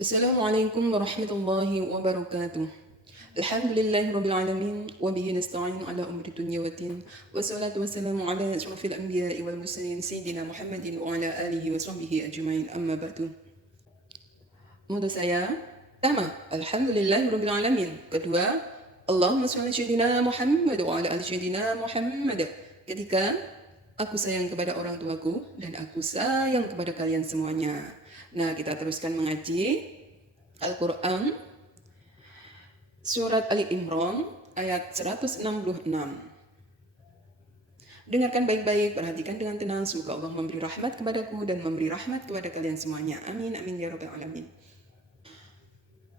Assalamualaikum warahmatullahi wabarakatuh. Alhamdulillahi rabbil alamin wa bihi nasta'in ala umri dunya waddin. Wassalatu wassalamu ala asyrafil anbiya'i wal mursalin sayyidina Muhammadin wa ala alihi wa sahbihi ajma'in amma ba'du. Menurut saya, pertama, Alhamdulillahi rabbil alamin. Kedua, Allahumma shalli ala sayyidina Muhammad wa ala ali sayyidina Muhammad. Ketiga, aku sayang kepada orang tuaku dan aku sayang kepada kalian semuanya. Nah, kita teruskan mengaji Al-Quran Surat Ali Imran ayat 166. Dengarkan baik-baik, perhatikan dengan tenang. Semoga Allah memberi rahmat kepadaku dan memberi rahmat kepada kalian semuanya. Amin, amin, ya Rabbal Alamin.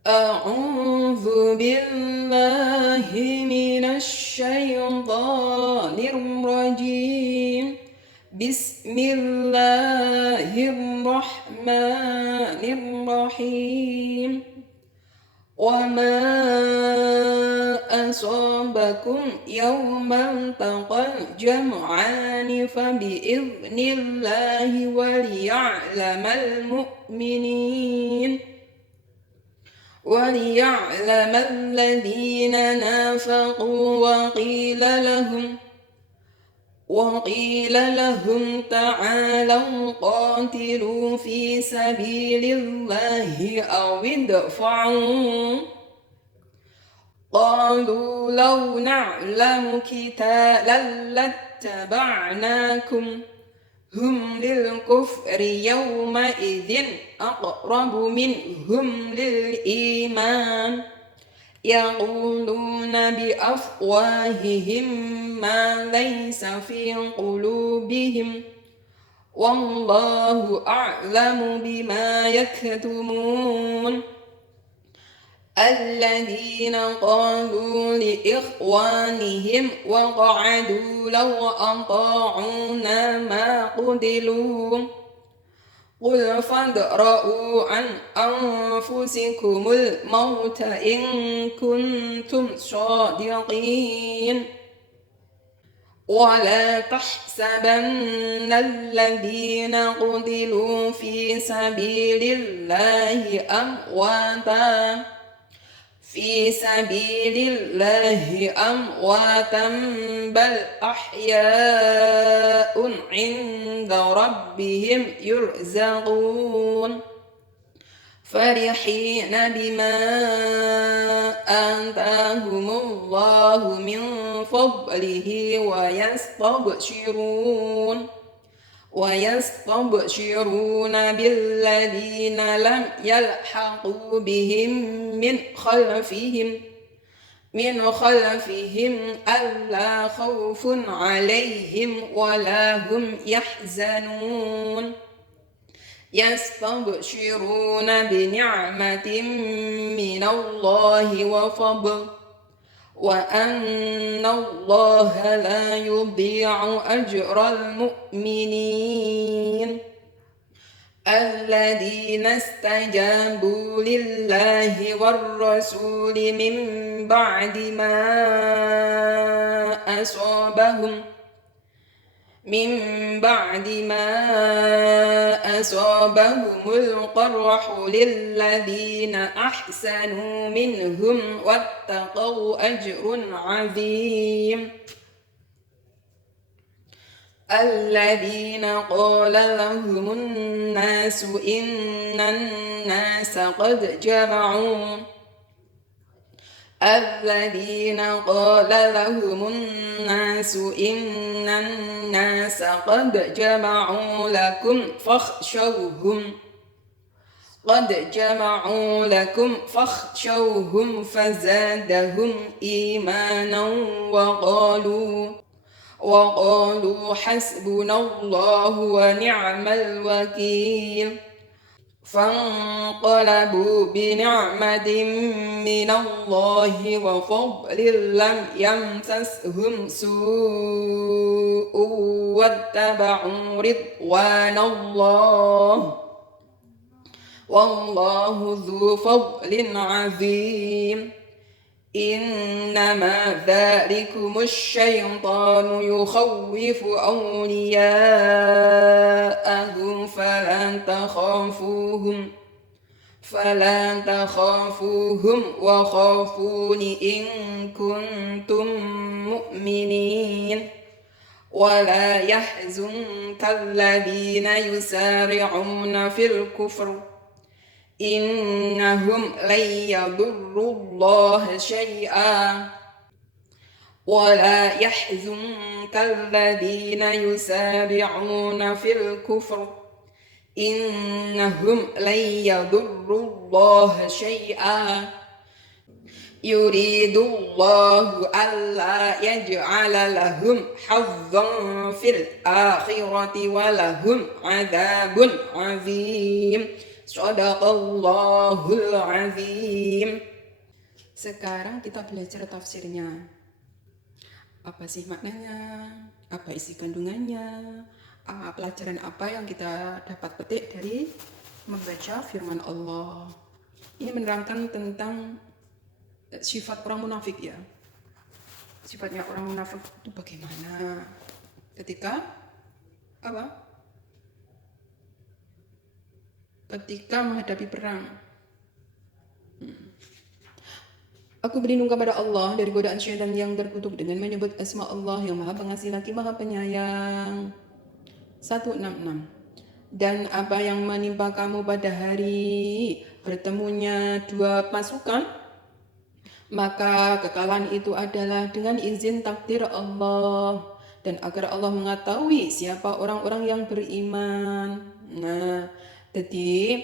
A'udzu billahi minasy syaithanir rajim. Bismillahirrahmanirrahim. Wa ma asabakum yawmal taqal jam'ani fa bi'idhnillahi wa liya'lamal mu'minin وليعلم الذين نافقوا وقيل لهم تعالوا قاتلوا في سبيل الله أو ادفعوا قالوا لو نعلم قتالا لاتبعناكم هم للكفر يومئذ أقرب منهم للإيمان يقولون بأفواههم ما ليس في قلوبهم والله أعلم بما يكتمون الذين قالوا لإخوانهم وقعدوا لو أطاعونا ما قتلوا قل فادرءوا عن أنفسكم الموت إن كنتم صادقين ولا تحسبن الذين قتلوا في سبيل الله أمواتا بل أحياء عند ربهم يرزقون فرحين بما آتاهم الله من فضله ويستبشرون بالذين لم يلحقوا بهم من خلفهم ألا خوف عليهم ولا هم يحزنون يستبشرون بنعمة من الله وفضل وأن الله لا يضيع أجر المؤمنين الذين استجابوا لله والرسول من بعد ما أصابهم القرح للذين أحسنوا منهم واتقوا أجر عظيم الذين قال لهم الناس إن الناس قد جمعوا لكم فاخشوهم فزادهم إيمانا وقالوا حسبنا الله ونعم الوكيل فانقلبوا بنعمة من الله وفضل لم يمسسهم سوء واتبعوا رضوان الله والله ذو فضل عظيم إنما ذلكم الشيطان يخوف أولياءه فلا فلا تخافوهم وخافون إن كنتم مؤمنين ولا يحزنك الذين يسارعون في الكفر إنهم لن يضروا الله شيئا ولا يحزنك الذين يسارعون في الكفر إنهم لن يضروا الله شيئا يريد الله ألا يجعل لهم حظا في الآخرة ولهم عذاب عظيم Sadaqallahul azim. Sekarang kita belajar tafsirnya. Apa sih maknanya? Apa isi kandungannya? Pelajaran apa yang kita dapat petik dari membaca firman Allah? Ini menerangkan tentang sifat orang munafik ya. Sifatnya orang munafik itu bagaimana? Ketika apa? Ketika menghadapi perang. Aku berlindung kepada Allah dari godaan syaitan yang terkutuk dengan menyebut asma Allah yang Maha Pengasih lagi Maha Penyayang. 166. Dan apa yang menimpa kamu pada hari bertemunya dua pasukan, maka kekalahan itu adalah dengan izin takdir Allah dan agar Allah mengetahui siapa orang-orang yang beriman. Nah, jadi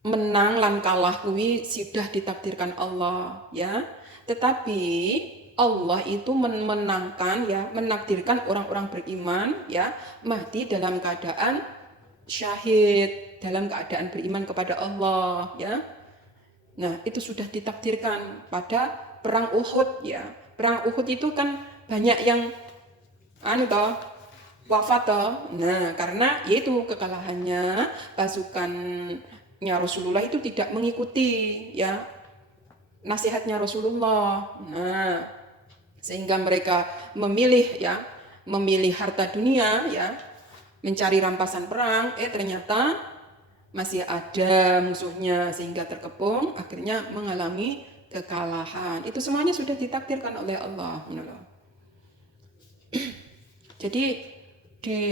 menang lan kalah kuwi sudah ditakdirkan Allah ya. Tetapi Allah itu menangkan ya, menakdirkan orang-orang beriman ya mati dalam keadaan syahid, dalam keadaan beriman kepada Allah ya. Nah, itu sudah ditakdirkan pada perang Uhud ya. Perang Uhud itu kan banyak yang wafat toh. Nah, karena yaitu kekalahannya pasukannya Rasulullah itu tidak mengikuti ya nasihatnya Rasulullah. Nah, sehingga mereka memilih harta dunia ya, mencari rampasan perang, ternyata masih ada musuhnya sehingga terkepung, akhirnya mengalami kekalahan. Itu semuanya sudah ditakdirkan oleh Allah. Jadi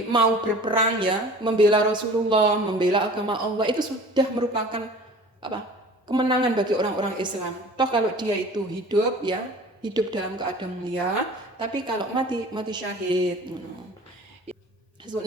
mau berperang ya, membela Rasulullah, membela agama Allah itu sudah merupakan kemenangan bagi orang-orang Islam. Toh kalau dia itu hidup ya, hidup dalam keadaan mulia, tapi kalau mati syahid. 67.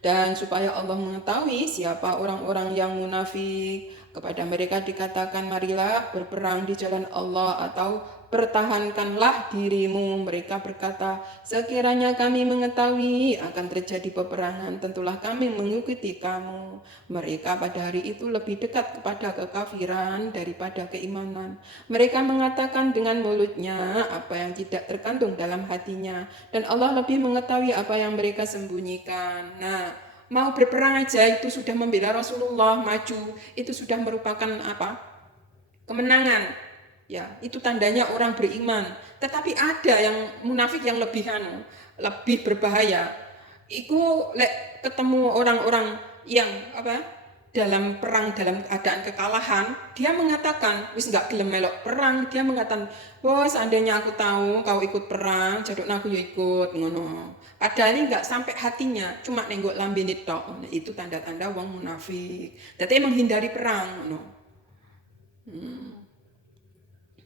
Dan supaya Allah mengetahui siapa orang-orang yang munafik, kepada mereka dikatakan marilah berperang di jalan Allah atau pertahankanlah dirimu. Mereka berkata, sekiranya kami mengetahui akan terjadi peperangan, tentulah kami mengikuti kamu. Mereka pada hari itu lebih dekat kepada kekafiran daripada keimanan. Mereka mengatakan dengan mulutnya apa yang tidak terkandung dalam hatinya, dan Allah lebih mengetahui apa yang mereka sembunyikan. Nah, mau berperang aja itu sudah membela Rasulullah, maju, itu sudah merupakan kemenangan. Ya, itu tandanya orang beriman. Tetapi ada yang munafik yang lebih berbahaya. Iku ketemu orang-orang yang dalam perang, dalam keadaan kekalahan, dia mengatakan, wis nggak gelem melok perang, dia mengatakan, seandainya aku tahu kau ikut perang, jadukna aku ya ikut, ngono. Padahal ini nggak sampai hatinya, cuma nenggok lambe tok. Itu tanda-tanda wong munafik. Jadi menghindari perang, ngono.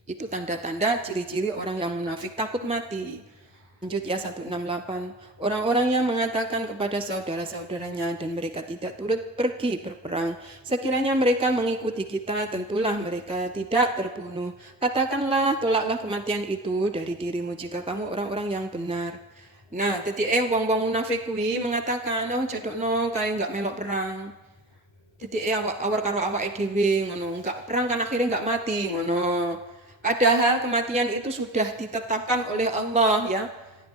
Itu tanda-tanda ciri-ciri orang yang munafik, takut mati. Lanjut ya 168. Orang-orang yang mengatakan kepada saudara-saudaranya dan mereka tidak turut pergi berperang, sekiranya mereka mengikuti kita, tentulah mereka tidak terbunuh. Katakanlah, tolaklah kematian itu dari dirimu jika kamu orang-orang yang benar. Nah, jadi wong-wong munafik kuwi mengatakan, jadokno kae enggak melok perang. Jadi awar karo awake dhewe ngono, enggak perang kan akhirnya enggak mati ngono. Padahal kematian itu sudah ditetapkan oleh Allah ya.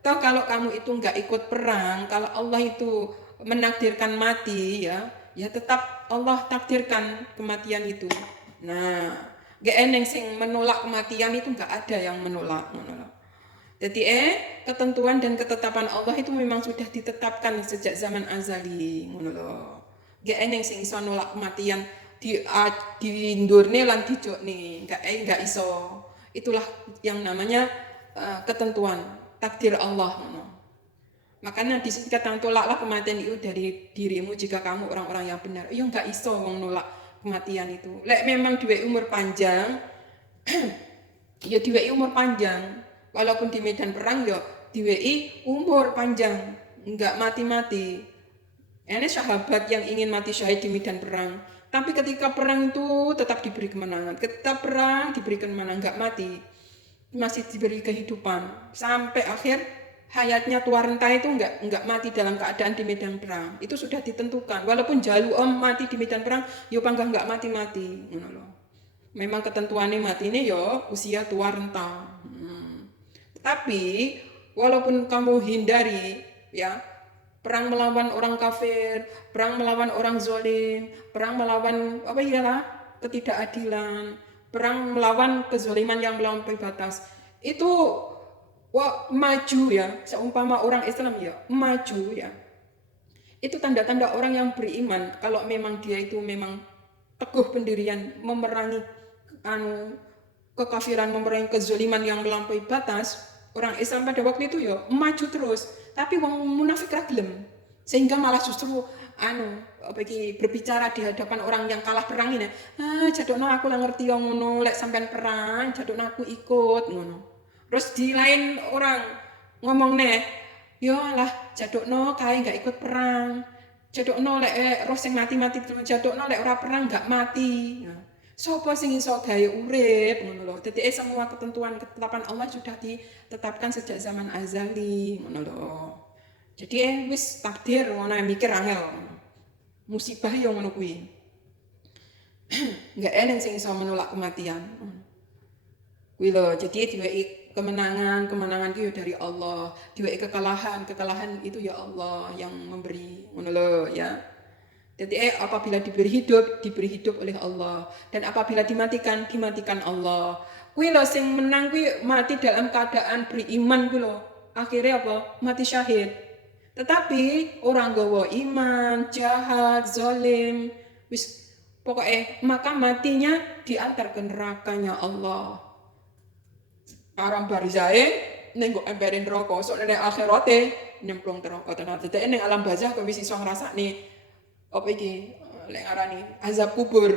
Toh kalau kamu itu enggak ikut perang, kalau Allah itu menakdirkan mati ya tetap Allah takdirkan kematian itu. Nah, gak eneng sing menolak kematian itu enggak ada yang menolak. Jadi ketentuan dan ketetapan Allah itu memang sudah ditetapkan sejak zaman azali ngono lho. Gak eneng sing iso nolak kematian. diindurne lan dijokne, enggak iso. Itulah yang namanya ketentuan takdir Allah. Makanya di sini kata tolaklah kematian itu dari dirimu jika kamu orang-orang yang benar. Ya enggak iso wong nolak kematian itu. Lek memang diweki umur panjang, ya diweki umur panjang. Walaupun di medan perang ya diweki umur panjang, enggak mati-mati. Ini sahabat yang ingin mati syahid di medan perang, tapi ketika perang itu tetap diberi kemenangan. Ketika perang diberi kemenangan, enggak mati, masih diberi kehidupan sampai akhir hayatnya. Tua renta itu enggak mati dalam keadaan di medan perang. Itu sudah ditentukan. Walaupun jalu mati di medan perang, yo pangga enggak mati-mati. Memang ketentuannya mati ini yo usia tua renta. Tapi walaupun kamu hindari ya perang melawan orang kafir, perang melawan orang zalim, perang melawan ketidakadilan, perang melawan kezaliman yang melampaui batas. Itu maju ya, seumpama orang Islam ya, maju ya. Itu tanda-tanda orang yang beriman kalau memang dia itu memang teguh pendirian memerangi kekafiran, memerangi kezaliman yang melampaui batas. Orang Islam pada waktu itu ya maju terus, tapi wong munafik ra gelem, sehingga malah justru berbicara di hadapan orang yang kalah perang ini. Jadokno aku lah ngerti yang ngono, lek sampean perang, jadokno aku ikut ngono. Terus di lain orang ngomong yo lah jadokno kae enggak ikut perang. Jadokno lek roh sing mati-mati, jadokno lek ora perang enggak mati. Sopo sing iso gawe urip ngono lho. Dadi semua ketentuan ketetapan Allah sudah ditetapkan sejak zaman azali ngono lho. Jadi wis takdir ngono mikir angel. Musibah yo ngono kuwi. Enggak enak sing iso menolak kematian. Kuwi lho, jadi diweki kemenangan itu ya dari Allah. Diweki kekalahan itu ya Allah yang memberi ngono lho ya. Jadi apabila diberi hidup oleh Allah, dan apabila dimatikan Allah. Kuwi lho sing menang kuwi mati dalam keadaan beriman kuwi lho. Akhirnya apa? Mati syahid. Tetapi orang gawa iman, jahat, zalim, wis pokoknya maka matinya diantar ke nerakanya Allah. Aram barizae ning go emberin neraka, sok nek akhirate nyemplung neraka tenan. Dadi ning alam barzah kok wis iso ngrasakne lek ngarani azab kubur.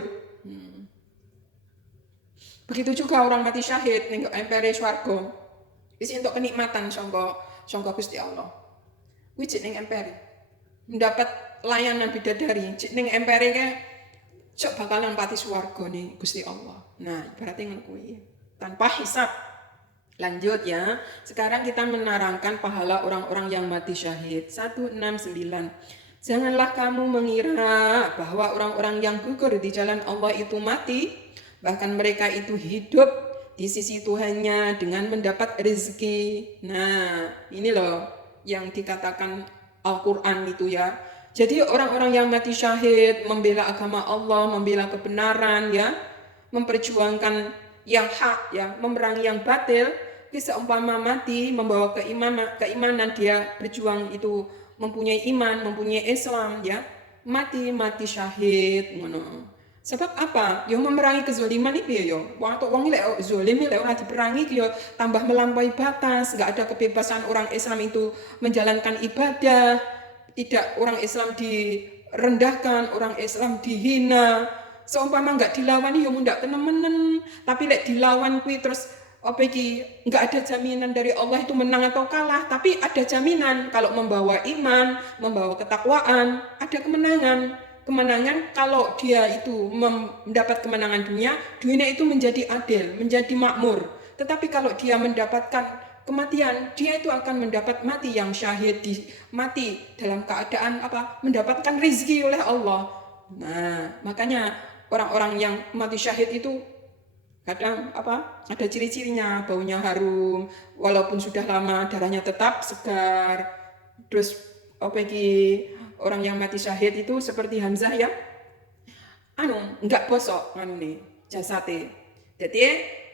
Begitu juga orang mati syahid ning empere swarga. Wis entuk kenikmatan sangka Gusti Allah. Kuwi jek ning empere. Mendapat layanan bidadari, jek ning empere ke sok bakalan pati swargane Gusti Allah. Nah, berarti ngono kuwi. Tanpa hisab. Lanjut ya. Sekarang kita menerangkan pahala orang-orang yang mati syahid. 169. Janganlah kamu mengira bahwa orang-orang yang gugur di jalan Allah itu mati, bahkan mereka itu hidup di sisi Tuhannya dengan mendapat rezeki. Nah, ini loh yang dikatakan Al-Quran itu ya. Jadi orang-orang yang mati syahid, membela agama Allah, membela kebenaran ya, memperjuangkan yang hak ya, memerangi yang batil, bisa umpama mati membawa keimanan dia berjuang itu, mempunyai iman, mempunyai Islam ya, mati syahid ngono. Sebab apa? Yo memerangi kezaliman iki yo. Waktu wong lek zalim lek ora diperangi yo tambah melampaui batas, enggak ada kebebasan orang Islam itu menjalankan ibadah. Tidak, orang Islam direndahkan, orang Islam dihina. Seumpama enggak dilawan yo mundak tenemenen, tapi lek dilawan kuwi terus enggak ada jaminan dari Allah itu menang atau kalah, tapi ada jaminan kalau membawa iman, membawa ketakwaan, ada kemenangan. Kemenangan kalau dia itu mendapat kemenangan dunia itu menjadi adil, menjadi makmur. Tetapi kalau dia mendapatkan kematian, dia itu akan mendapat mati yang syahid, mati dalam keadaan mendapatkan rezeki oleh Allah. Nah, makanya orang-orang yang mati syahid itu kadang ada ciri-cirinya, baunya harum, walaupun sudah lama darahnya tetap segar. Terus orang yang mati syahid itu seperti Hamzah ya, enggak bosok jasate. Jadi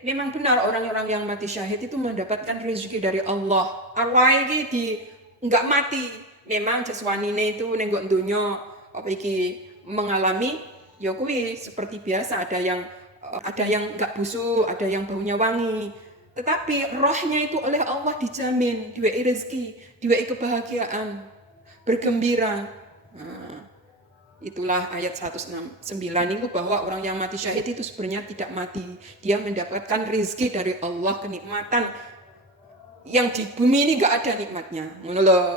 memang benar orang-orang yang mati syahid itu mendapatkan rezeki dari Allah. Allah iki enggak mati, memang jaswanine itu ning nggo donya mengalami ya kuwi seperti biasa, ada yang nggak busuk, ada yang baunya wangi. Tetapi rohnya itu oleh Allah dijamin, diweki rezeki, diweki kebahagiaan, bergembira. Nah, itulah ayat 169 itu bahwa orang yang mati syahid itu sebenarnya tidak mati. Dia mendapatkan rezeki dari Allah, kenikmatan yang di bumi ini nggak ada nikmatnya. Ngono loh.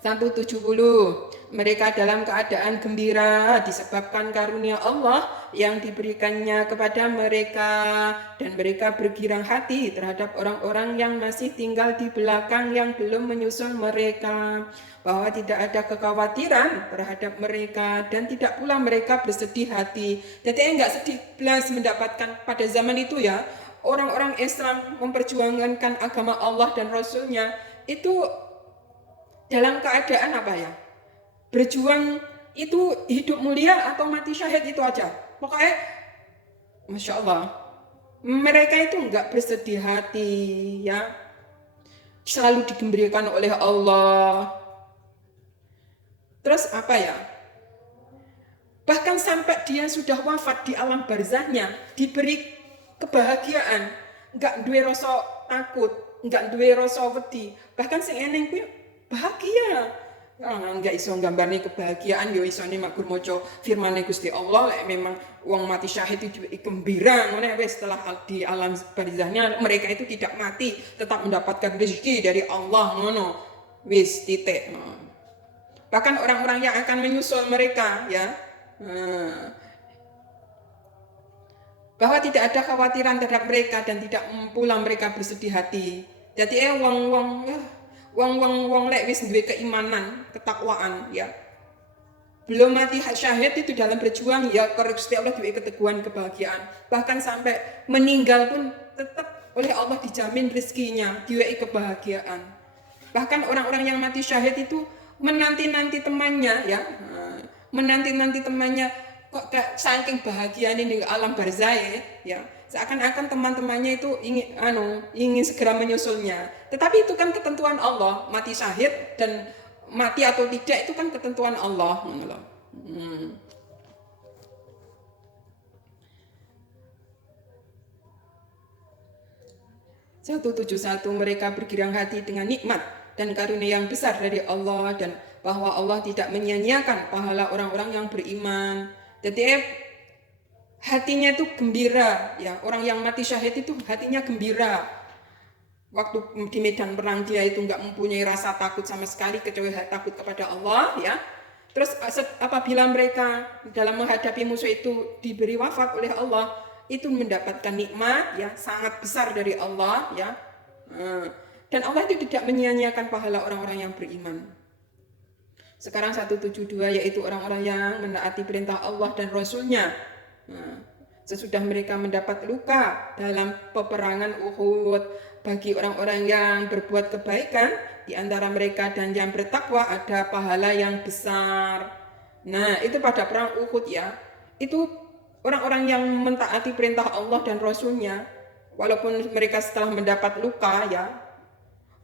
170, mereka dalam keadaan gembira disebabkan karunia Allah yang diberikannya kepada mereka, dan mereka bergirang hati terhadap orang-orang yang masih tinggal di belakang yang belum menyusul mereka, bahwa tidak ada kekhawatiran terhadap mereka dan tidak pula mereka bersedih hati. Jadi enggak sedih belas mendapatkan pada zaman itu ya, orang-orang Islam memperjuangkan agama Allah dan Rasulnya itu dalam keadaan apa ya? Berjuang itu hidup mulia atau mati syahid itu aja. Pokoknya Masya Allah, mereka itu enggak bersedih hati ya. Selalu digembirakan oleh Allah. Terus apa ya? Bahkan sampai dia sudah wafat di alam barzahnya, diberi kebahagiaan, enggak duwe rasa takut, enggak duwe rasa wedi. Bahkan sing eneng kuwi bahagia. Enggak iso nggambarne kebahagiaan yo isone magur maca firmane Gusti Allah, lek memang wong mati syahid itu gembira ngene wis, setelah di alam barzahnya mereka itu tidak mati, tetap mendapatkan rezeki dari Allah ngono. Wis titik. Bahkan orang-orang yang akan menyusul mereka ya, bahwa tidak ada khawatiran terhadap mereka dan tidak pula mereka bersedih hati. Jadi wong lek wis duwe keimanan, ketakwaan ya. Belum mati syahid itu dalam berjuang ya Gusti Allah duwe keteguhan, kebahagiaan. Bahkan sampai meninggal pun tetap oleh Allah dijamin rezekinya, diweki kebahagiaan. Bahkan orang-orang yang mati syahid itu menanti-nanti temannya ya. Menanti-nanti temannya kok kayak saking bahagianya di alam barzah ya. Seakan-akan teman-temannya itu ingin segera menyusulnya. Tetapi itu kan ketentuan Allah, mati syahid dan mati atau tidak itu kan ketentuan Allah. 171, mereka bergirang hati dengan nikmat dan karunia yang besar dari Allah, dan bahwa Allah tidak menyia-nyiakan pahala orang-orang yang beriman. Jadi hatinya itu gembira ya, orang yang mati syahid itu hatinya gembira. Waktu di medan perang dia itu enggak mempunyai rasa takut sama sekali kecuali takut kepada Allah ya. Terus apabila mereka dalam menghadapi musuh itu diberi wafat oleh Allah, itu mendapatkan nikmat ya sangat besar dari Allah ya. Dan Allah itu tidak menyia-nyiakan pahala orang-orang yang beriman. Sekarang 172, yaitu orang-orang yang menaati perintah Allah dan Rasulnya. Sesudah mereka mendapat luka dalam peperangan Uhud, bagi orang-orang yang berbuat kebaikan di antara mereka dan yang bertakwa ada pahala yang besar. Nah, itu pada perang Uhud ya. Itu orang-orang yang mentaati perintah Allah dan Rasulnya, walaupun mereka setelah mendapat luka ya,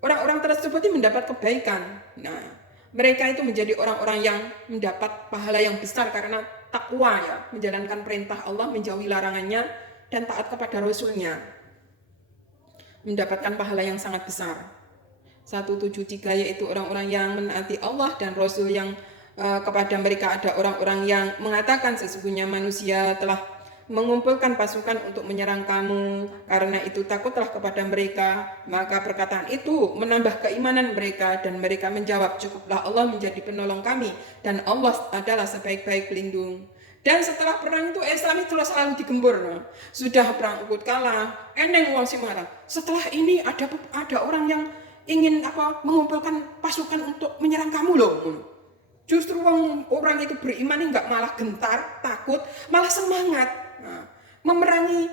orang-orang tersebut mendapat kebaikan. Nah, mereka itu menjadi orang-orang yang mendapat pahala yang besar karena takwa ya, menjalankan perintah Allah, menjauhi larangannya, dan taat kepada Rasulnya, mendapatkan pahala yang sangat besar. 173, yaitu orang-orang yang menaati Allah dan Rasul, yang kepada mereka ada orang-orang yang mengatakan sesungguhnya manusia telah mengumpulkan pasukan untuk menyerang kamu, karena itu takutlah kepada mereka. Maka perkataan itu menambah keimanan mereka, dan mereka menjawab, cukuplah Allah menjadi penolong kami, dan Allah adalah sebaik-baik pelindung. Dan setelah perang itu Islam itu selalu digembur. Sudah perang Uhud kalah, eneng wong sing marah. Setelah ini ada orang yang ingin mengumpulkan pasukan untuk menyerang kamu loh. Justru orang itu beriman enggak malah gentar, takut, malah semangat. Memerangi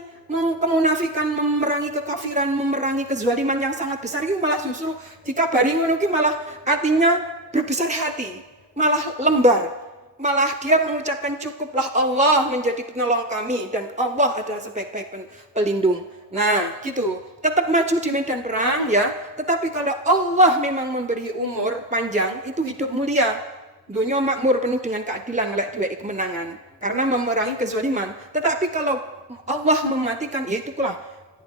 kemunafikan, memerangi kekafiran, memerangi kezaliman yang sangat besar itu malah justru dikabari ngono ki malah artinya berbesar hati, malah lembar, malah dia mengucapkan cukuplah Allah menjadi penolong kami dan Allah adalah sebaik-baik pelindung. Nah, gitu. Tetap maju di medan perang ya, tetapi kalau Allah memang memberi umur panjang, itu hidup mulia. dunia makmur penuh dengan keadilan lek duwe kemenangan karena memerangi kezaliman. Tetapi kalau Allah mematikan, ya itu lah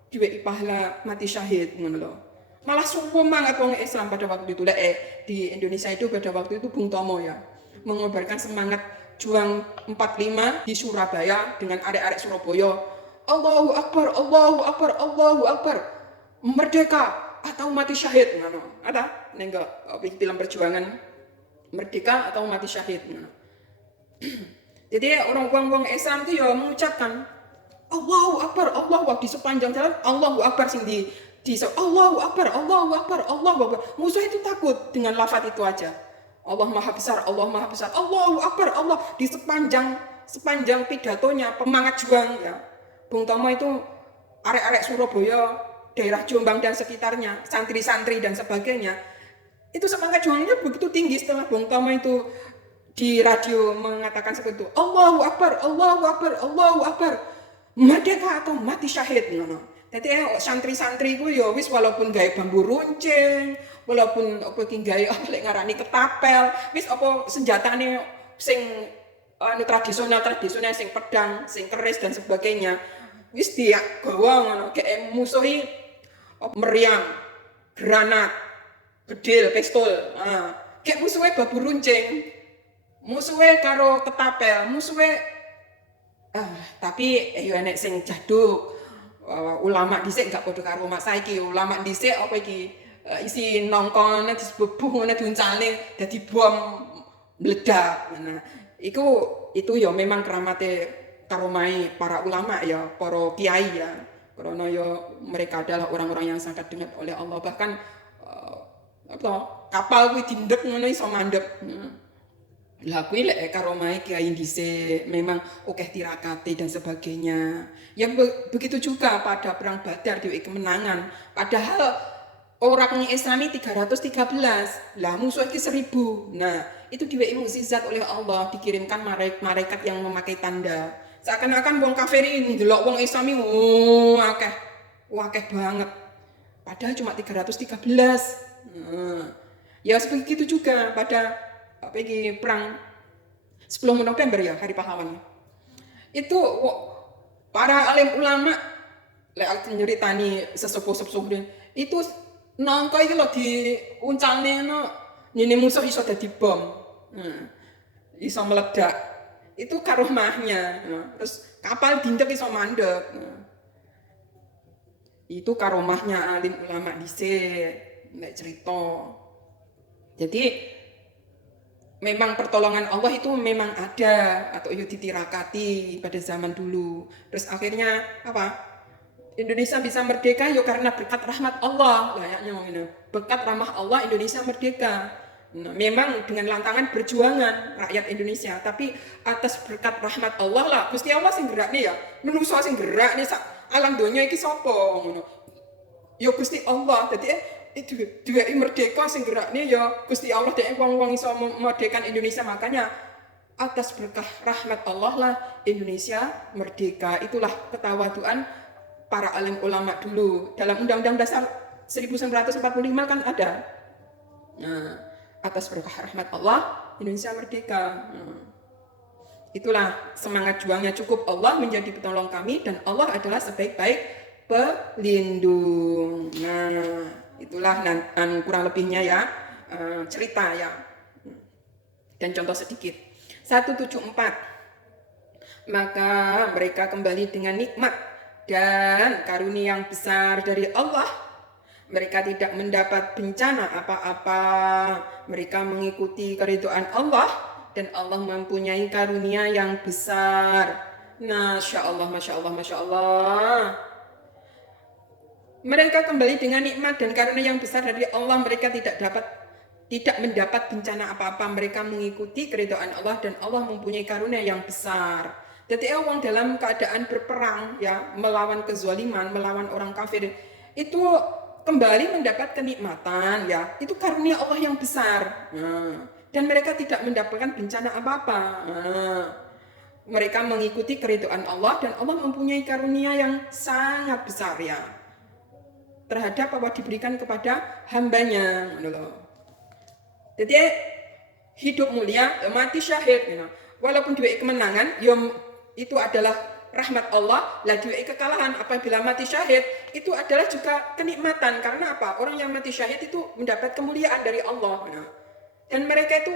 duwe pahala mati syahid ngono lho. Malah semangat wong Islam pada waktu itu di Indonesia itu pada waktu itu Bung Tomo ya mengobarkan semangat juang 45 di Surabaya dengan arek-arek Surabaya. Allahu Akbar, Allahu Akbar, Allahu Akbar. Merdeka atau mati syahid ngono. Ada ning film perjuangan merdeka atau mati syahid ngono. Jadi orang Islam itu ya mengucapkan Allahu Akbar, Allahu Akbar di sepanjang jalan Allahu Akbar sing di Allahu Akbar, Allahu Akbar, Allahu Akbar. Musuh itu takut dengan lafaz itu aja. Allah Maha Besar, Allah Maha Besar, Allahu Akbar, Allah di sepanjang pidatonya penyemangat juang ya. Bung Tomo itu arek-arek Surabaya, daerah Jombang dan sekitarnya, santri-santri dan sebagainya. Itu semangat juangnya begitu tinggi setelah Bung Tomo itu di radio mengatakan seperti itu. Allahu Akbar, Allahu Akbar, Allahu Akbar. Merdeka atau mati syahid ngono. Jadi santri-santri ku ya wis walaupun gawe bambu runcing, walaupun apa ki gawe apa lek ngarani ketapel, wis apa senjatane sing tradisional sing pedang, sing keris dan sebagainya. Wis digawa ngono, kayak musuhi meriam, granat, bedil, pistol. Kayak musuhe bambu runcing. Musuhe karo ketapel, musuhe tapi ya enek sing jaduk. Ulama dhisik gak padha karo mak saiki. Ulama dhisik apa iki isi nongkone disebubuh ngene diuncalne dadi bom meledak. Nah, itu ya memang keramate karomai para ulama ya, para kiai ya. Karena ya mereka adalah orang-orang yang sangat dekat oleh Allah. Bahkan kapal kuwi dindek ngono iso mandek. Lah kuwi lek karomai kiai dhisik memang akeh tirakate dan sebagainya. Ya begitu juga pada perang Badar di kemenangan. Padahal orang Islami 313, lah musuh iki 1000. Nah, itu diweki mukjizat oleh Allah, dikirimkan malaikat yang memakai tanda. Seakan-akan wong kafir ini ndelok wong Islami akeh banget. Padahal cuma 313. Ya seperti itu juga pada perang 10 November ya, Hari Pahlawan. Itu para alim ulama lek nyeritani sesepuh-sesepuh itu nangka iki lho diuncalne nyene musuh iso dadi bom. Iso meledak. Itu karomahnya. Terus kapal dindek iso mandek. Itu karomahnya alim ulama dhisik nek cerita. Jadi memang pertolongan Allah itu memang ada atau itu ditirakati pada zaman dulu. Terus akhirnya apa? Indonesia bisa merdeka ya karena berkat rahmat Allah. Layaknya ngene. Berkat rahmat Allah Indonesia merdeka. Nah, memang dengan lantangan perjuangan rakyat Indonesia, tapi atas berkat rahmat Allah lah Gusti Allah sing gerakne ya. Manusa sing gerakne sak alam donya iki sapa ngono. Ya Gusti Allah. Dadi itu dua merdeka sing gerakne ya Gusti Allah dek wong-wong iso memerdekakan Indonesia. Makanya atas berkah rahmat Allah lah Indonesia merdeka. Itulah ketawaduan para alim ulama dulu. Dalam Undang-Undang Dasar 1945 kan ada. Nah, atas berkah rahmat Allah Indonesia merdeka. Itulah semangat juangnya cukup Allah menjadi penolong kami dan Allah adalah sebaik-baik pelindung. Nah, itulah kurang lebihnya ya cerita ya. Dan contoh sedikit. 174. Maka mereka kembali dengan nikmat dan karunia yang besar dari Allah. Mereka tidak mendapat bencana apa-apa. Mereka mengikuti keridhaan Allah dan Allah mempunyai karunia yang besar. Masya Allah, Masya Allah, Masya Allah. Mereka kembali dengan nikmat dan karunia yang besar dari Allah. Mereka tidak mendapat bencana apa-apa. Mereka mengikuti keridhaan Allah dan Allah mempunyai karunia yang besar. Jadi orang dalam keadaan berperang ya, melawan kezaliman, melawan orang kafir, itu kembali mendapat kenikmatan ya. Itu karunia Allah yang besar. Dan mereka tidak mendapatkan bencana apa-apa. Mereka mengikuti keridhaan Allah dan Allah mempunyai karunia yang sangat besar ya. Terhadap apa diberikan kepada hambanya. Jadi hidup mulia, mati syahid. Walaupun duwe kemenangan, itu adalah rahmat Allah. Lah duwe kekalahan apabila mati syahid itu adalah juga kenikmatan. Karena apa? Orang yang mati syahid itu mendapat kemuliaan dari Allah. Dan mereka itu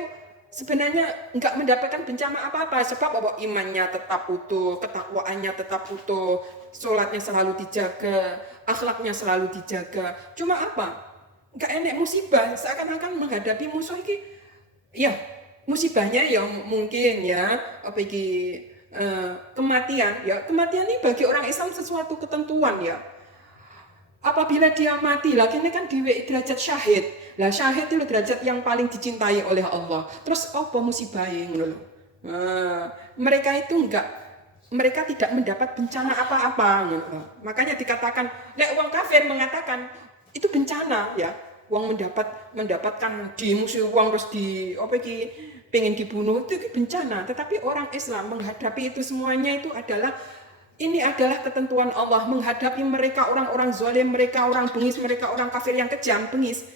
sebenarnya enggak mendapatkan bencana apa-apa, sebab apa? Imannya tetap utuh, ketakwaannya tetap utuh, sholatnya selalu dijaga, akhlaknya selalu dijaga. Cuma apa? Enggak enak musibah, seakan-akan menghadapi musuh ini, ya musibahnya ya mungkin ya apa iki kematian. Ya kematian ini bagi orang Islam sesuatu ketentuan ya. Apabila dia mati, lagi ini kan diwe derajat syahid. Lah syahid itu derajat yang paling dicintai oleh Allah. Terus apa musibahnya ngono lho. Mereka itu mereka tidak mendapat bencana apa-apa gitu. Makanya dikatakan, lek wong kafir mengatakan itu bencana ya. Wong mendapatkan di musuh wong terus di apa iki pengen dibunuh itu bencana. Tetapi orang Islam menghadapi itu semuanya itu adalah ini adalah ketentuan Allah. Menghadapi mereka orang-orang zalim, mereka orang bengis, mereka orang kafir yang kejam, bengis.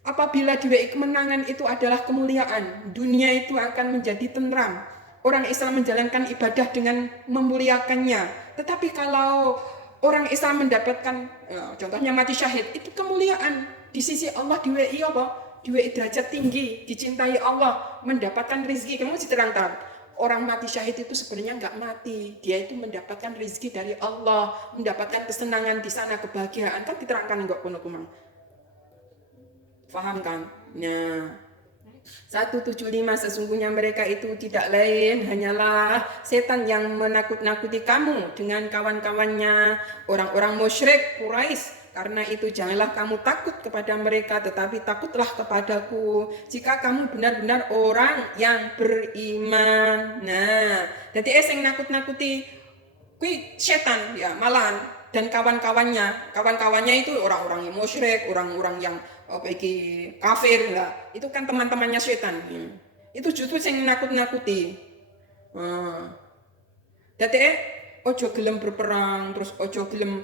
Apabila diwei kemenangan itu adalah kemuliaan, dunia itu akan menjadi tenteram. Orang Islam menjalankan ibadah dengan memuliakannya. Tetapi kalau orang Islam mendapatkan, contohnya mati syahid, itu kemuliaan di sisi Allah, diwei apa? Diwei derajat tinggi, dicintai Allah, mendapatkan rezeki. Kamu diterangkan, orang mati syahid itu sebenarnya nggak mati, dia itu mendapatkan rezeki dari Allah, mendapatkan kesenangan di sana, kebahagiaan. Kan diterangkan enggak kuno kumang? Faham kan? Nah, 175 sesungguhnya mereka itu tidak lain hanyalah setan yang menakut-nakuti kamu dengan kawan-kawannya orang-orang musyrik Quraisy. Karena itu janganlah kamu takut kepada mereka, tetapi takutlah kepadaku jika kamu benar-benar orang yang beriman. Nah, jadi yang nakut-nakuti kui setan ya malahan dan kawan-kawannya itu orang-orang yang musyrik, orang-orang yang kafir lah. Itu kan teman-temannya setan. Itu justru yang nakut-nakuti. Dadi ojo gelem berperang, terus ojo gelem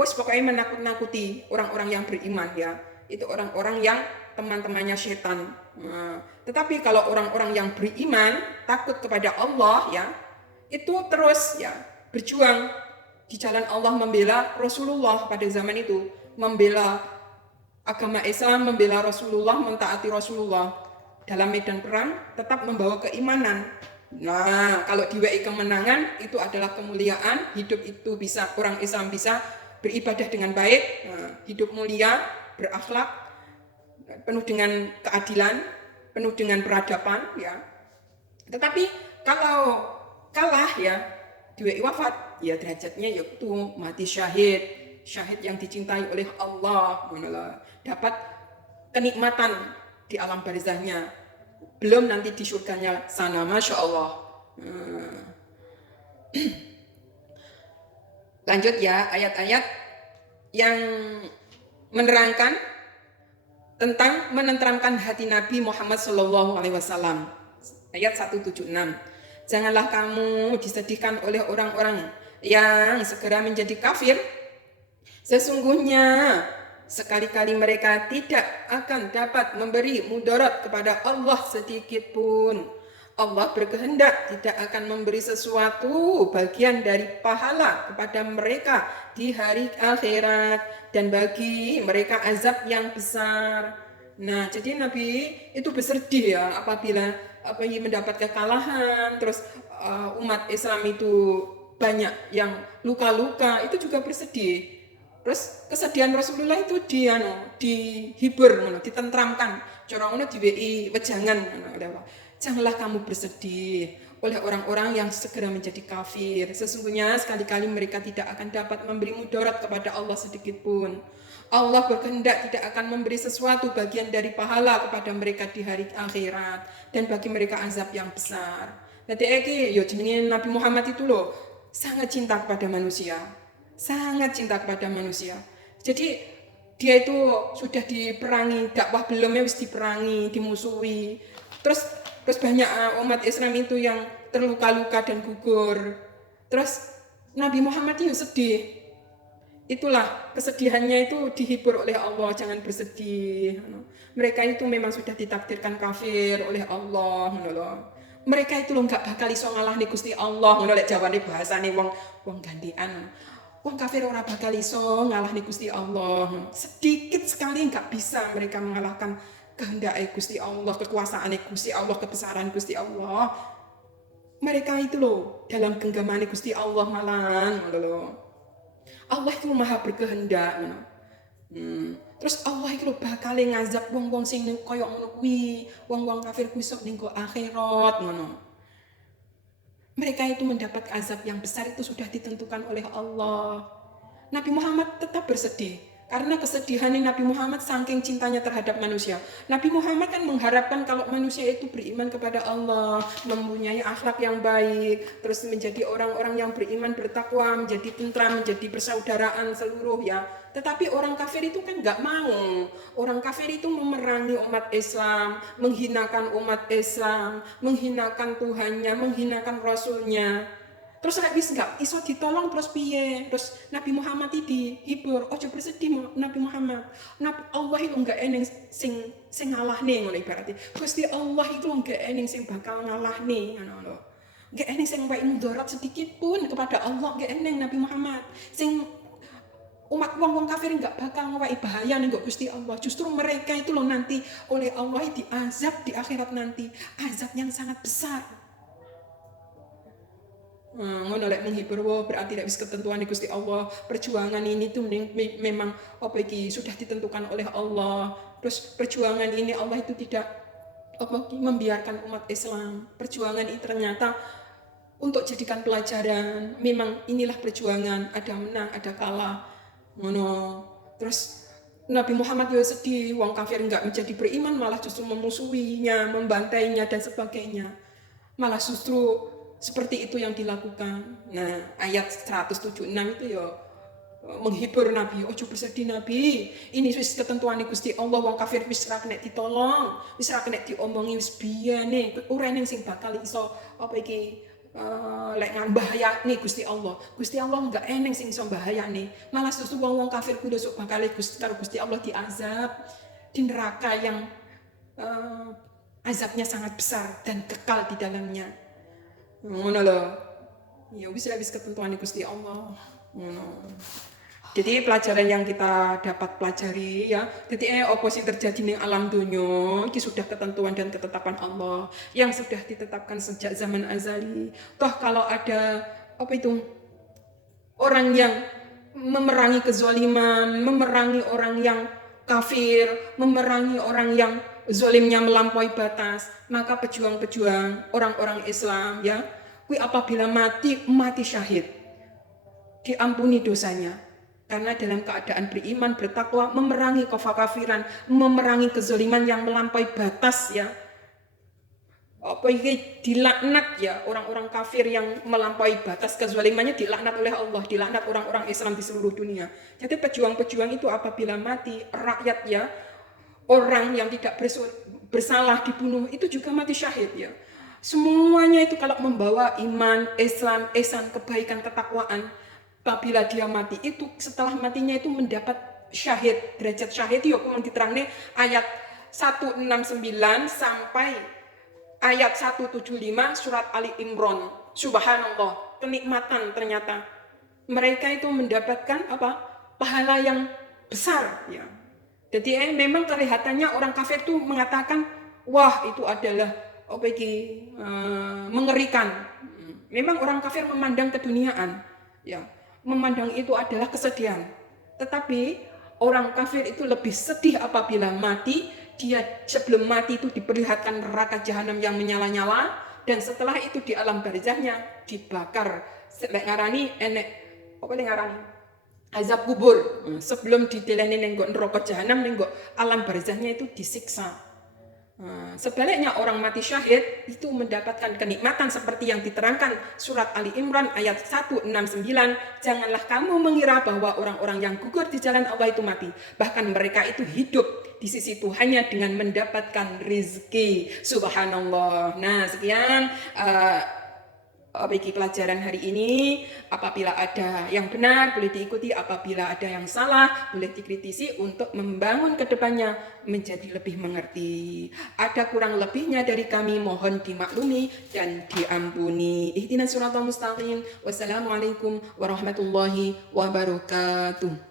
wes pokoknya menakut-nakuti orang-orang yang beriman ya. Itu orang-orang yang teman-temannya setan. Tetapi kalau orang-orang yang beriman, takut kepada Allah ya, itu terus ya berjuang di jalan Allah, membela Rasulullah pada zaman itu, membela agama Islam, membela Rasulullah, mentaati Rasulullah. Dalam medan perang tetap membawa keimanan. Nah, kalau diwei kemenangan itu adalah kemuliaan, hidup itu bisa, orang Islam bisa beribadah dengan baik, hidup mulia, berakhlak, penuh dengan keadilan, penuh dengan peradaban ya. Tetapi kalau kalah ya, diwei wafat, ya derajatnya yaitu mati syahid, syahid yang dicintai oleh Allah, dapat kenikmatan di alam barzahnya, belum nanti di surganya sana, masya Allah. Lanjut ya, ayat-ayat yang menerangkan tentang menenteramkan hati Nabi Muhammad SAW. Ayat 176. Janganlah kamu disedihkan oleh orang-orang yang segera menjadi kafir. Sesungguhnya sekali-kali mereka tidak akan dapat memberi mudarat kepada Allah sedikit pun. Allah berkehendak tidak akan memberi sesuatu bagian dari pahala kepada mereka di hari akhirat, dan bagi mereka azab yang besar. Nah, jadi Nabi itu bersedih ya apabila mendapat kekalahan, terus umat Islam itu banyak yang luka-luka, itu juga bersedih. Terus kesedihan Rasulullah itu dihibur, ditentramkan. Cara ngono diwei wejangan. Janganlah kamu bersedih oleh orang-orang yang segera menjadi kafir. Sesungguhnya sekali-kali mereka tidak akan dapat memberi mudarat kepada Allah sedikit pun. Allah berkehendak tidak akan memberi sesuatu bagian dari pahala kepada mereka di hari akhirat, dan bagi mereka azab yang besar. Jadi jenenge Nabi Muhammad itu loh sangat cinta kepada manusia. Sangat cinta kepada manusia. Jadi dia itu sudah diperangi, dakwah belumnya wis diperangi, dimusuhi. Terus banyak umat Islam itu yang terluka-luka dan gugur. Terus Nabi Muhammad itu sedih. itulah kesedihannya itu dihibur oleh Allah, jangan bersedih. Mereka itu memang sudah ditakdirkan kafir oleh Allah, mereka itu nggak bakal iso ngalahne Gusti Allah, ngono lek jawane bahasane wong gantian. Wong kafir ora bakal iso ngalahne Gusti Allah. Sedikit sekali nggak bisa mereka mengalahkan kehendak Gusti Allah, kekuasaan Gusti Allah, kebesaran Gusti Allah. Mereka itu loh dalam genggaman Gusti Allah malah, Allah itu maha berkehendak. Terus Allah itu bakal ngazab wong-wong sing koyo ngono kuwi, wong-wong kafir kuwi sok ning akhirat ngono. Mereka itu mendapat azab yang besar itu sudah ditentukan oleh Allah. Nabi Muhammad tetap bersedih karena kesedihan Nabi Muhammad saking cintanya terhadap manusia. Nabi Muhammad kan mengharapkan kalau manusia itu beriman kepada Allah, mempunyai akhlak yang baik, terus menjadi orang-orang yang beriman, bertakwa, menjadi tentram, menjadi persaudaraan seluruh ya. Tetapi orang kafir itu kan nggak mau. Orang kafir itu memerangi umat Islam, menghinakan umat Islam, menghinakan Tuhannya, menghinakan Rasulnya. Terus habis nggak iso ditolong terus piye? Terus Nabi Muhammad ini dihibur, ojo bersedih Nabi Muhammad. Nabi Allah itu nggak eneng sing ngalahne ngono ibaratnya. Gusti Allah itu nggak eneng sing bakal ngalahne ngono. Nggak eneng sing wae mudarat sedikit pun kepada Allah, nggak eneng Nabi Muhammad. Sing umat wong kafir nggak bakal ngewai bahaya nih Gusti Allah. Justru mereka itu loh nanti oleh Allah diazab di akhirat nanti, azab yang sangat besar. Ngono lek menghibur berarti tidak bisa ketentuan Gusti Allah. Perjuangan ini tuh memang apa iki sudah ditentukan oleh Allah. Terus perjuangan ini Allah itu tidak membiarkan umat Islam. Perjuangan ini ternyata untuk jadikan pelajaran. Memang inilah perjuangan, ada menang, ada kalah. Ngono. Terus Nabi Muhammad juga sedih, wong kafir enggak menjadi beriman, malah justru memusuhinya, membantainya dan sebagainya. Malah justru seperti itu yang dilakukan. Nah, ayat 176 itu ya menghibur Nabi. Ojo bersedih Nabi. Ini wis ketentuan Gusti Allah, wong kafir wis ra kena ditolong, wis ra kena diomongi, wis biyane. Ora ning sing bakal iso apa iki lek bahaya nih Gusti Allah. Gusti Allah enggak eneng sing iso bahaya nih. Malah justru wong kafir kudu sok bakal Gusti Allah diazab di neraka yang azabnya sangat besar dan kekal di dalamnya. Ngono lho. Ya wis ketentuan Gusti Allah. Ngono. Jadi pelajaran yang kita dapat pelajari ya. Jadi apa sing terjadi ning alam dunya iki sudah ketentuan dan ketetapan Allah yang sudah ditetapkan sejak zaman azali. Toh kalau ada apa itu orang yang memerangi kezaliman, memerangi orang yang kafir, memerangi orang yang zalimnya melampaui batas, maka pejuang-pejuang orang-orang Islam ya, kui apabila mati syahid, diampuni dosanya. Karena dalam keadaan beriman, bertakwa, memerangi kekafiran, memerangi kezaliman yang melampaui batas ya. Apa ini dilaknat ya, orang-orang kafir yang melampaui batas kezalimannya dilaknat oleh Allah, dilaknat orang-orang Islam di seluruh dunia. Jadi pejuang-pejuang itu apabila mati, rakyat ya, orang yang tidak bersalah dibunuh itu juga mati syahid ya. Semuanya itu kalau membawa iman, Islam, ihsan, kebaikan, ketakwaan, apabila dia mati itu setelah matinya itu mendapat syahid, derajat syahid itu yang diterangkan ayat 169 sampai ayat 175 surat Ali Imran. Subhanallah, kenikmatan ternyata mereka itu mendapatkan apa? Pahala yang besar ya. Jadi memang kelihatannya orang kafir itu mengatakan wah itu adalah mengerikan. Memang orang kafir memandang keduniaan ya, memandang itu adalah kesedihan. Tetapi orang kafir itu lebih sedih apabila mati. Dia sebelum mati itu diperlihatkan neraka jahanam yang menyala-nyala, dan setelah itu di alam barzahnya dibakar. Ngarani enek apa ngarani azab kubur. Sebelum dideleni nenggo neraka jahanam, nenggo alam barzahnya itu disiksa. Sebaliknya orang mati syahid itu mendapatkan kenikmatan seperti yang diterangkan surat Ali Imran ayat 169. Janganlah kamu mengira bahwa orang-orang yang gugur di jalan Allah itu mati. Bahkan mereka itu hidup di sisi Tuhannya dengan mendapatkan rizki. Subhanallah. Nah sekian bagi pelajaran hari ini. Apabila ada yang benar boleh diikuti, apabila ada yang salah boleh dikritisi untuk membangun kedepannya menjadi lebih mengerti. Ada kurang lebihnya dari kami mohon dimaklumi dan diampuni. Ihdinas siratal mustaqim. Wassalamualaikum warahmatullahi wabarakatuh.